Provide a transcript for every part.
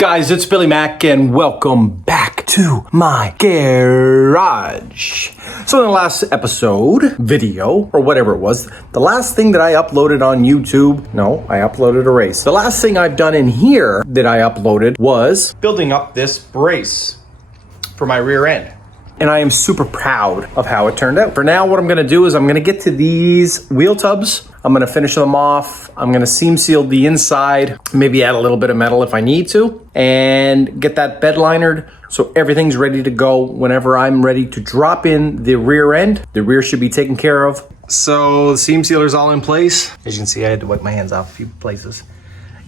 Guys, it's Billy Mac and welcome back to my garage. So in the last episode, video, or whatever it was, the last thing that I uploaded on YouTube, no, I uploaded a race. The last thing I've done in here that I uploaded was building up this brace for my rear end. And I am super proud of how it turned out. For now, what I'm gonna do is I'm gonna get to these wheel tubs. I'm gonna finish them off. I'm gonna seam seal the inside, maybe add a little bit of metal if I need to, and get that bed linered so everything's ready to go whenever I'm ready to drop in the rear end. The rear should be taken care of. So the seam sealer's all in place. As you can see, I had to wipe my hands off a few places.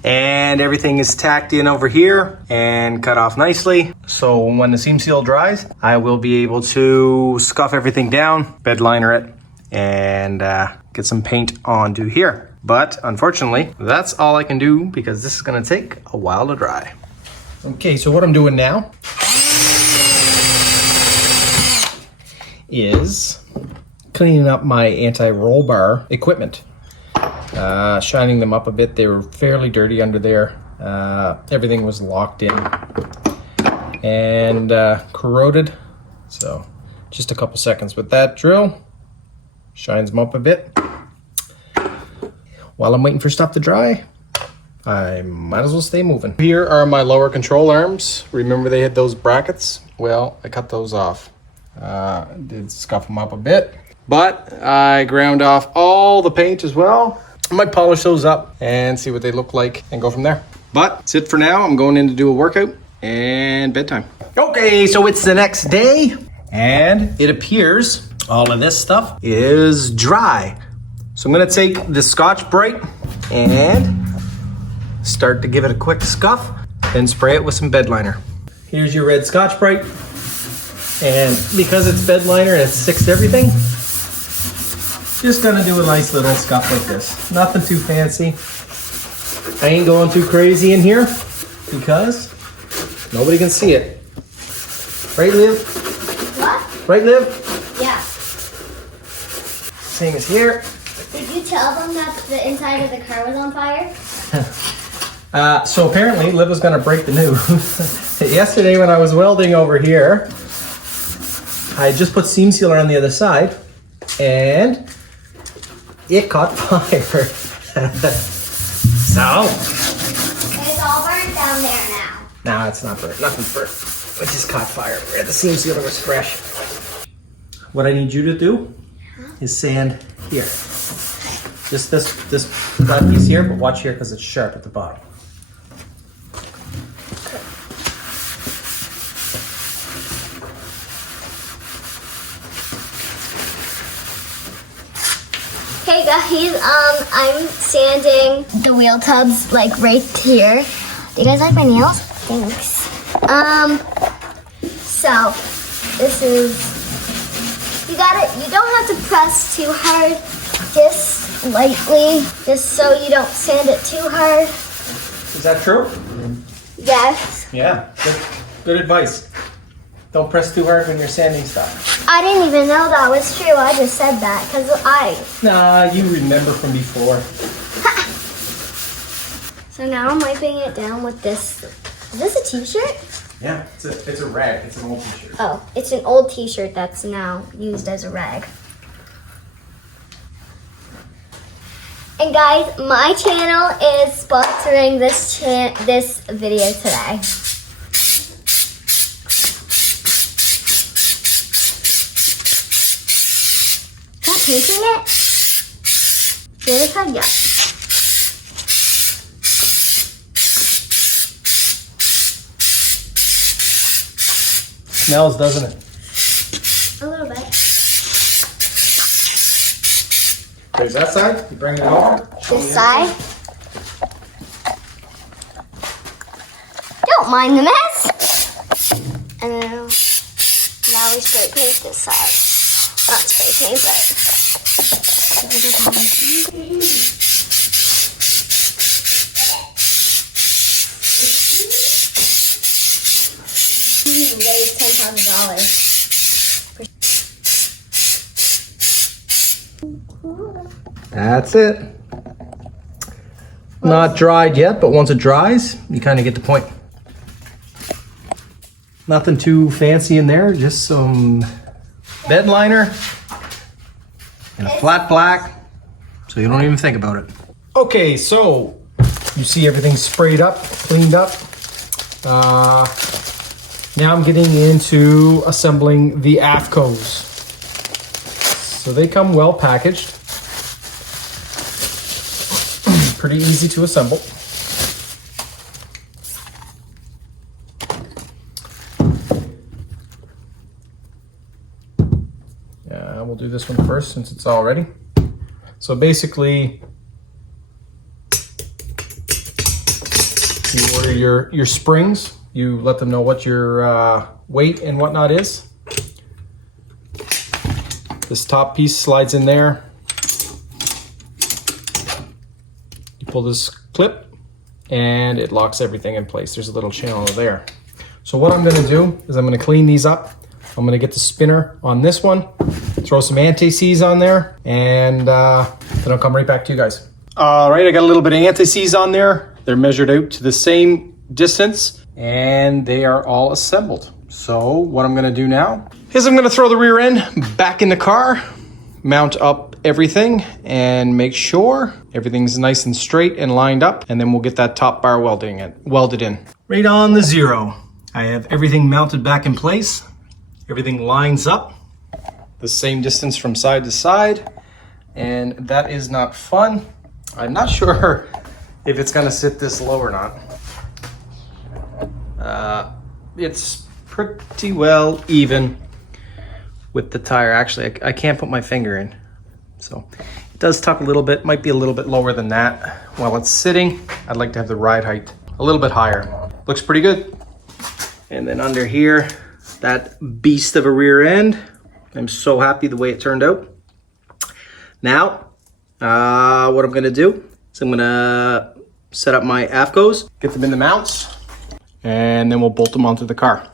And everything is tacked in over here and cut off nicely. So when the seam seal dries, I will be able to scuff everything down, bed liner it, and get some paint onto here. But unfortunately, that's all I can do because this is gonna take a while to dry. Okay, so what I'm doing now is cleaning up my anti-roll bar equipment. Shining them up a bit. They were fairly dirty under there. Everything was locked in and corroded. So just a couple seconds with that drill. Shines them up a bit. While I'm waiting for stuff to dry, I might as well stay moving. Here are my lower control arms. Remember they had those brackets? Well, I cut those off. Did scuff them up a bit, but I ground off all the paint as well. I might polish those up and see what they look like and go from there. But that's it for now. I'm going in to do a workout and bedtime. Okay, so it's the next day and it appears all of this stuff is dry. So I'm gonna take the Scotch-Brite and start to give it a quick scuff, then spray it with some bed liner. Here's your red Scotch-Brite. And because it's bed liner and it sticks to everything, just gonna do a nice little scuff like this. Nothing too fancy. I ain't going too crazy in here because nobody can see it. Right, Liv? What? Right, Liv? Yeah. Same as here. Did you tell them that the inside of the car was on fire? So apparently Liv was gonna break the news. Yesterday when I was welding over here, I just put seam sealer on the other side and it caught fire. So It's all burned down there now. no, it's not burnt. Nothing's burnt. It just caught fire where the seam sealer was fresh. What I need you to do is sand here. Just this flat piece here, but watch here because it's sharp at the bottom. Hey guys, I'm sanding the wheel tubs like right here. Do you guys like my nails? Thanks. So this is, you don't have to press too hard, just lightly, just so you don't sand it too hard. Is that true? Yes. Yeah, good advice. Don't press too hard when you're sanding stuff. I didn't even know that was true. I just said that because Nah, you remember from before. So now I'm wiping it down with this. Is this a t-shirt? Yeah, it's a rag. It's an old t-shirt. Oh, it's an old t-shirt that's now used as a rag. And guys, my channel is sponsoring this video today. Painting it? The other side, yeah. Smells, doesn't it? A little bit. There's that side. You bring it over. This side. Don't mind the mess. And then now we spray paint this side. Not spray paint, but. Raised $10,000. That's it. Not dried yet, but once it dries, you kind of get the point. Nothing too fancy in there, just some bed liner and a flat black, so you don't even think about it. Okay, so you see everything sprayed up, cleaned up. Now I'm getting into assembling the Afcos. So they come well packaged. Pretty easy to assemble. We'll do this one first since it's all ready. So basically, you order your springs. You let them know what your weight and whatnot is. This top piece slides in there. You pull this clip and it locks everything in place. There's a little channel there. So what I'm gonna do is I'm gonna clean these up. I'm gonna get the spinner on this one, throw some anti-seize on there, and then I'll come right back to you guys. All right, I got a little bit of anti-seize on there. They're measured out to the same distance, and they are all assembled. So what I'm gonna do now is I'm gonna throw the rear end back in the car, mount up everything, and make sure everything's nice and straight and lined up, and then we'll get that top bar welded in. Right on the 0. I have everything mounted back in place. Everything lines up the same distance from side to side, and that is not fun. I'm not sure if it's gonna sit this low or not. It's pretty well even with the tire. Actually, I can't put my finger in. So it does tuck a little bit, might be a little bit lower than that. While it's sitting, I'd like to have the ride height a little bit higher. Looks pretty good. And then under here, that beast of a rear end. I'm so happy the way it turned out. Now, what I'm gonna do is I'm gonna set up my Afcos, get them in the mounts, and then we'll bolt them onto the car.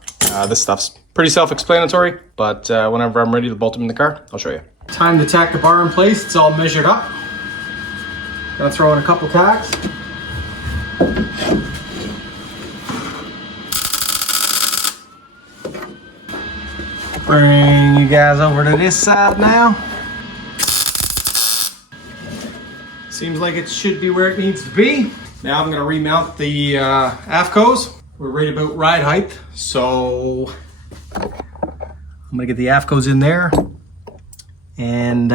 This stuff's pretty self-explanatory, but whenever I'm ready to bolt them in the car, I'll show you. Time to tack the bar in place. It's all measured up. Gonna throw in a couple tacks. Bring you guys over to this side now. Seems like it should be where it needs to be. Now I'm gonna remount the Afcos. We're right about ride height, so I'm gonna get the Afcos in there and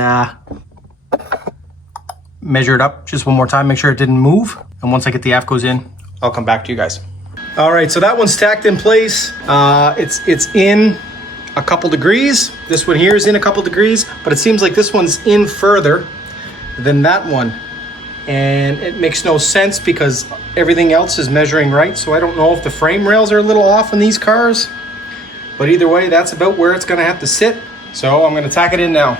measure it up just one more time, make sure it didn't move. And once I get the Afcos in, I'll come back to you guys. All right, so that one's tacked in place. It's in a couple degrees. This one here is in a couple degrees, but it seems like this one's in further than that one. And it makes no sense because everything else is measuring right. So I don't know if the frame rails are a little off in these cars, but either way, that's about where it's gonna have to sit. So I'm gonna tack it in now.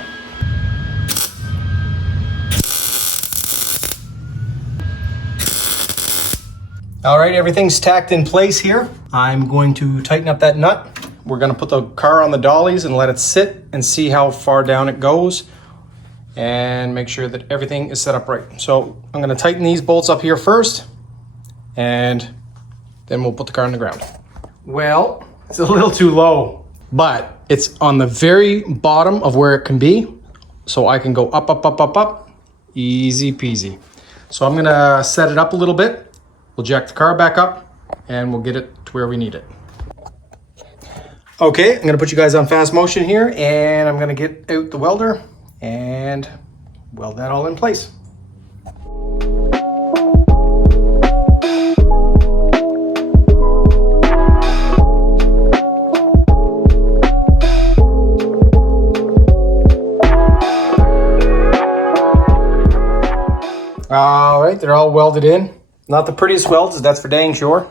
All right, everything's tacked in place here. I'm going to tighten up that nut. We're gonna put the car on the dollies and let it sit and see how far down it goes and make sure that everything is set up right. So I'm gonna tighten these bolts up here first and then we'll put the car on the ground. Well, it's a little too low, but it's on the very bottom of where it can be. So I can go up, up, up, up, up, easy peasy. So I'm gonna set it up a little bit. We'll jack the car back up and we'll get it to where we need it. Okay, I'm gonna put you guys on fast motion here and I'm gonna get out the welder and weld that all in place. All right, they're all welded in. Not the prettiest welds, that's for dang sure,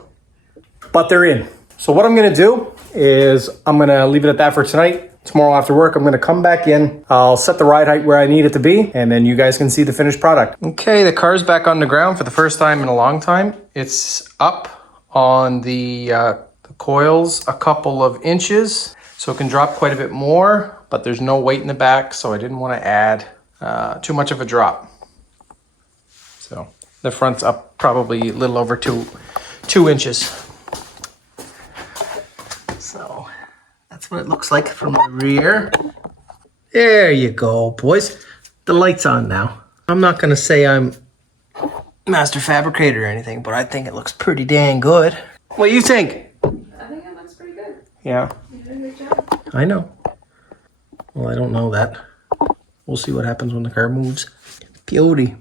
but they're in. So what I'm gonna do is I'm gonna leave it at that for tonight. Tomorrow after work, I'm gonna come back in. I'll set the ride height where I need it to be, and then you guys can see the finished product. Okay, the car's back on the ground for the first time in a long time. It's up on the coils a couple of inches, so it can drop quite a bit more, but there's no weight in the back, so I didn't wanna add too much of a drop. So the front's up probably a little over two inches. So that's what it looks like from the rear. There you go, boys. The light's on now. I'm not gonna say I'm master fabricator or anything, but I think it looks pretty dang good. What do you think? I think it looks pretty good. Yeah. You did a good job. I know. Well, I don't know that. We'll see what happens when the car moves. Beauty.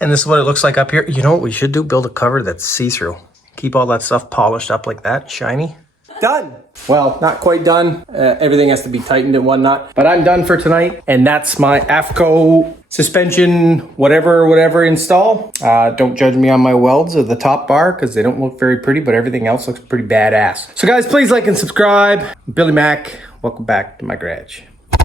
And this is what it looks like up here. You know what we should do? Build a cover that's see-through. Keep all that stuff polished up like that, shiny. Done. Well, not quite done. Everything has to be tightened and whatnot. But I'm done for tonight. And that's my Afco suspension, whatever install. Don't judge me on my welds of the top bar because they don't look very pretty, but everything else looks pretty badass. So guys, please like and subscribe. Billy Mac, welcome back to my garage.